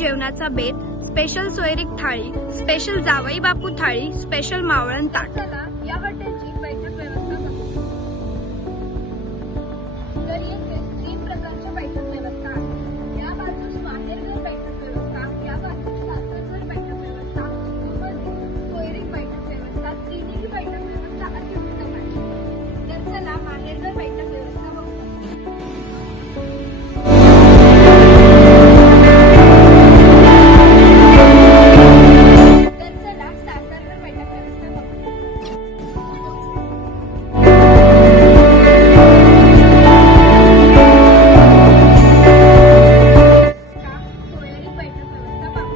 जेवणाचा बेत, स्पेशल सोयरीक थाळी, स्पेशल जावई बापू थाळी, स्पेशल मावळण ताट. चला या हॉटेलची बैठक व्यवस्था बघू. तर येथे 3 प्रकारच्या बैठक व्यवस्था आहेत. या बाजूस माहेरघर बैठक व्यवस्था, या बाजूस सासरघर बैठक व्यवस्था, मध्ये सोयरीक बैठक व्यवस्था, तिन्ही बैठक व्यवस्था अतिउत्तम आहे. तर चला माहेरघर बैठक व्यवस्था बघू. तर चला सासरघर बैठक व्यवस्था बघू. सोयरीक बैठक व्यवस्था पाहू.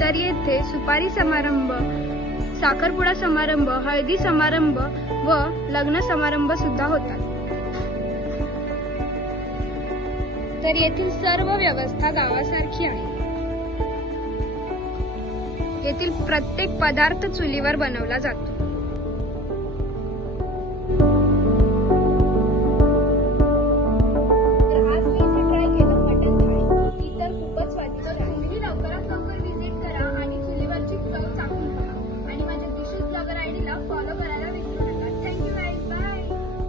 तर येथे सुपारी समारंभ, साखरपुडा समारंभ, हळदी समारंभ व लग्न समारंभ सुद्धा होतात. तर येथील सर्व व्यवस्था गावासारखी आहे. येथील प्रत्येक पदार्थ चुलीवर बनवला जातो.